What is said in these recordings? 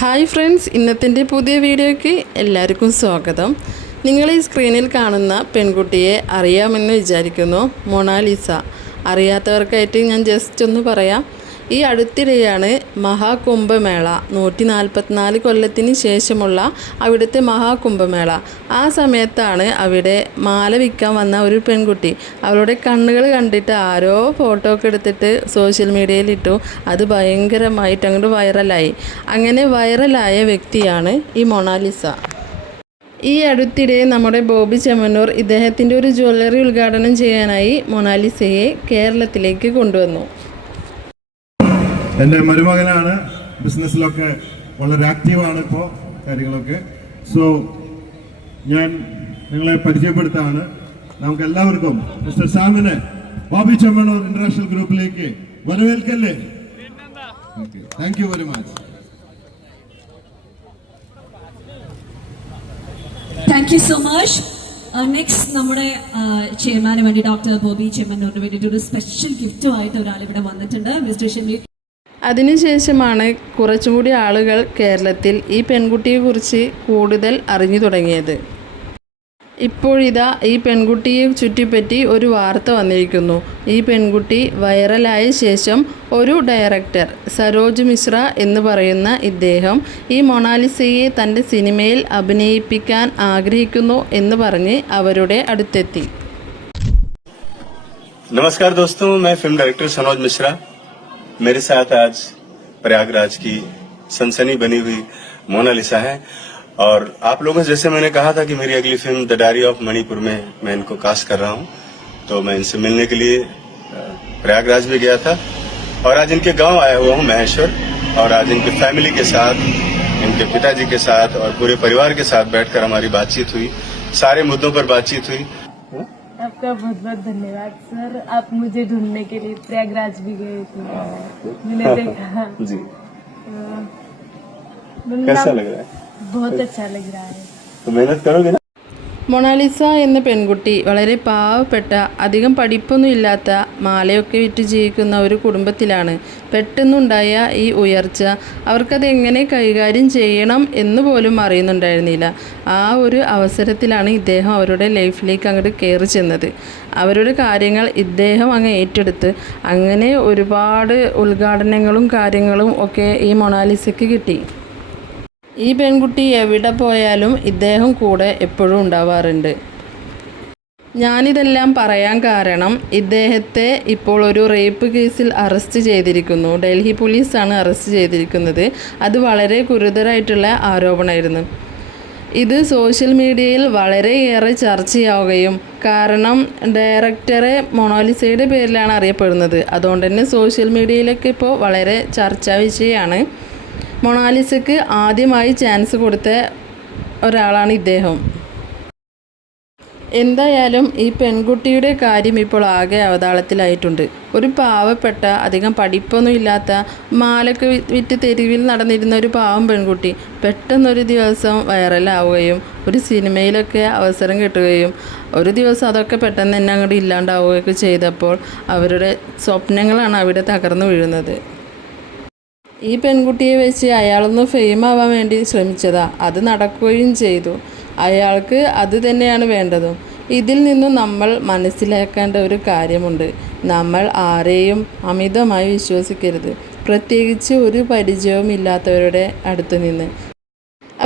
Hi friends, ഇന്നത്തെ പുതിയ വീഡിയോയ്ക്ക് എല്ലാവർക്കും സ്വാഗതം. നിങ്ങൾ ഈ സ്ക്രീനിൽ കാണുന്ന പെൺകുട്ടിയെ അറിയാമെന്ന് വിചാരിക്കുന്നു. മൊണാലിസ. അറിയാത്തവർക്കായിട്ട് ഞാൻ ജസ്റ്റ് ഒന്ന് പറയാം. ഈ അടുത്തിടെയാണ് മഹാകുംഭമേള, 144 കൊല്ലത്തിന് ശേഷമുള്ള അവിടുത്തെ മഹാകുംഭമേള. ആ സമയത്താണ് അവിടെ മാല വിൽക്കാൻ വന്ന ഒരു പെൺകുട്ടി. അവളുടെ കണ്ണുകൾ കണ്ടിട്ട് ആരോ ഫോട്ടോ ഒക്കെ എടുത്തിട്ട് സോഷ്യൽ മീഡിയയിലിട്ടു. അത് ഭയങ്കരമായിട്ട് അങ്ങോട്ട് വൈറലായി. അങ്ങനെ വൈറലായ വ്യക്തിയാണ് ഈ മൊണാലിസ. ഈ അടുത്തിടെ നമ്മുടെ ബോബി ചെമ്മണ്ണൂർ ഇദ്ദേഹത്തിൻ്റെ ഒരു ജ്വല്ലറി ഉദ്ഘാടനം ചെയ്യാനായി മൊണാലിസയെ കേരളത്തിലേക്ക് കൊണ്ടുവന്നു. എൻ്റെ മരുമകനാണ്, ബിസിനസ്സിലൊക്കെ വളരെ ആക്റ്റീവാണ് ഇപ്പോൾ കാര്യങ്ങളൊക്കെ. സോ ഞാൻ നിങ്ങളെ പരിചയപ്പെടുത്താണ്. നമുക്ക് എല്ലാവർക്കും മിസ്റ്റർ സാമിനെ ബോബി ചെമ്മണ്ണൂർ ഇന്റർനാഷണൽ ഗ്രൂപ്പിലേക്ക് വരവേൽക്കല്ലേ. Thank you very much. Thank you so much. Next നമ്മുടെ ചെയർമാന് വേണ്ടി ഡോക്ടർ ബോബി ചെമ്മണ്ണൂരിന് വേണ്ടിയിട്ട് ഒരു സ്പെഷ്യൽ ഗിഫ്റ്റുമായിട്ട് ഒരാൾ ഇവിടെ വന്നിട്ടുണ്ട്. മിസ്റ്റർ ഷമീർ. അതിനുശേഷമാണ് കുറച്ചും കൂടി ആളുകൾ കേരളത്തിൽ ഈ പെൺകുട്ടിയെക്കുറിച്ച് കൂടുതൽ അറിഞ്ഞു തുടങ്ങിയത്. ഇപ്പോഴിതാ ഈ പെൺകുട്ടിയെ ചുറ്റിപ്പറ്റി ഒരു വാർത്ത വന്നിരിക്കുന്നു. ഈ പെൺകുട്ടി വൈറലായ ശേഷം ഒരു ഡയറക്ടർ, സരോജ് മിശ്ര എന്ന് പറയുന്ന ഇദ്ദേഹം ഈ മൊണാലിസയെ തൻ്റെ സിനിമയിൽ അഭിനയിപ്പിക്കാൻ ആഗ്രഹിക്കുന്നു എന്ന് പറഞ്ഞ് അവരുടെ അടുത്തെത്തി. नमस्कार दोस्तों, मैं फिल्म डायरेक्टर सरोज मिश्रा. मेरे साथ आज प्रयागराज की सनसनी बनी हुई मोनालिसा है और आप लोगों से जैसे मैंने कहा था कि मेरी अगली film the diary of Manipur में मैं इनको कास्ट कर रहा हूं, तो मैं इनसे मिलने के लिए प्रयागराज भी गया था और आज इनके गांव आया हुआ हूं महेश्वर, और आज इनके फैमिली के साथ, इनके पिताजी के साथ और पूरे परिवार के साथ बैठकर हमारी बातचीत हुई. सारे मुद्दों पर बातचीत हुई. आपका बहुत बहुत धन्यवाद सर. आप मुझे ढूंढने के लिए प्रयागराज भी गए थे, मैंने देखा जी. कैसा लग रहा है? बहुत अच्छा लग रहा है. तो मेहनत करोगे ना. മൊണാലിസ എന്ന പെൺകുട്ടി വളരെ പാവപ്പെട്ട, അധികം പഠിപ്പൊന്നും ഇല്ലാത്ത, മാലയൊക്കെ വിറ്റ് ജീവിക്കുന്ന ഒരു കുടുംബത്തിലാണ്. പെട്ടെന്നുണ്ടായ ഈ ഉയർച്ച അവർക്കത് എങ്ങനെ കൈകാര്യം ചെയ്യണം എന്ന് പോലും അറിയുന്നുണ്ടായിരുന്നില്ല. ആ ഒരു അവസരത്തിലാണ് ഇദ്ദേഹം അവരുടെ ലൈഫിലേക്ക് അങ്ങോട്ട് കയറി ചെന്നത്. അവരുടെ കാര്യങ്ങൾ ഇദ്ദേഹം അങ്ങ് ഏറ്റെടുത്ത് അങ്ങനെ ഒരുപാട് ഉദ്ഘാടനങ്ങളും കാര്യങ്ങളും ഒക്കെ ഈ മൊണാലിസയ്ക്ക് കിട്ടി. ഈ പെൺകുട്ടി എവിടെ പോയാലും ഇദ്ദേഹം കൂടെ എപ്പോഴും ഉണ്ടാവാറുണ്ട്. ഞാനിതെല്ലാം പറയാൻ കാരണം ഇദ്ദേഹത്തെ ഇപ്പോൾ ഒരു റേപ്പ് കേസിൽ അറസ്റ്റ് ചെയ്തിരിക്കുന്നു. ഡൽഹി പോലീസാണ് അറസ്റ്റ് ചെയ്തിരിക്കുന്നത്. അത് വളരെ ഗുരുതരമായിട്ടുള്ള ആരോപണമായിരുന്നു. ഇത് സോഷ്യൽ മീഡിയയിൽ വളരെയേറെ ചർച്ചയാവുകയും, കാരണം ഡയറക്ടറെ മൊണാലിസയുടെ പേരിലാണ് അറിയപ്പെടുന്നത്. അതുകൊണ്ട് തന്നെ സോഷ്യൽ മീഡിയയിലൊക്കെ ഇപ്പോൾ വളരെ ചർച്ചാ വിഷയമാണ്. മൊണാലിസയ്ക്ക് ആദ്യമായി ചാൻസ് കൊടുത്ത ഒരാളാണ് ഇദ്ദേഹം. എന്തായാലും ഈ പെൺകുട്ടിയുടെ കാര്യം ഇപ്പോൾ ആകെ അവതാളത്തിലായിട്ടുണ്ട്. ഒരു പാവപ്പെട്ട, അധികം പഠിപ്പൊന്നും ഇല്ലാത്ത, മാലൊക്കെ വിറ്റ് തെരുവിൽ നടന്നിരുന്ന ഒരു പാവം പെൺകുട്ടി പെട്ടെന്നൊരു ദിവസം വൈറലാവുകയും ഒരു സിനിമയിലൊക്കെ അവസരം കിട്ടുകയും ഒരു ദിവസം അതൊക്കെ പെട്ടെന്ന് തന്നെ അങ്ങോട്ട് ഇല്ലാണ്ടാവുകയൊക്കെ ചെയ്തപ്പോൾ അവരുടെ സ്വപ്നങ്ങളാണ് അവിടെ തകർന്നു വീഴുന്നത്. ഈ പെൺകുട്ടിയെ വെച്ച് അയാളൊന്ന് ഫെയിം ആവാൻ വേണ്ടി ശ്രമിച്ചതാ. അത് നടക്കുകയും ചെയ്തു. അയാൾക്ക് അത് തന്നെയാണ് വേണ്ടതും. ഇതിൽ നിന്നും നമ്മൾ മനസ്സിലാക്കേണ്ട ഒരു കാര്യമുണ്ട്. നമ്മൾ ആരെയും അമിതമായി വിശ്വസിക്കരുത്, പ്രത്യേകിച്ച് ഒരു പരിചയവും ഇല്ലാത്തവരുടെ അടുത്ത് നിന്ന്.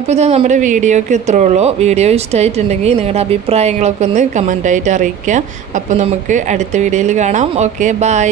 അപ്പോൾ ഇതാ നമ്മുടെ വീഡിയോക്ക് ഇത്രേ ഉള്ളൂ. വീഡിയോ ഇഷ്ടമായിട്ടുണ്ടെങ്കിൽ നിങ്ങളുടെ അഭിപ്രായങ്ങളൊക്കെ ഒന്ന് കമൻ്റായിട്ട് അറിയിക്കുക. അപ്പോൾ നമുക്ക് അടുത്ത വീഡിയോയിൽ കാണാം. Okay, by.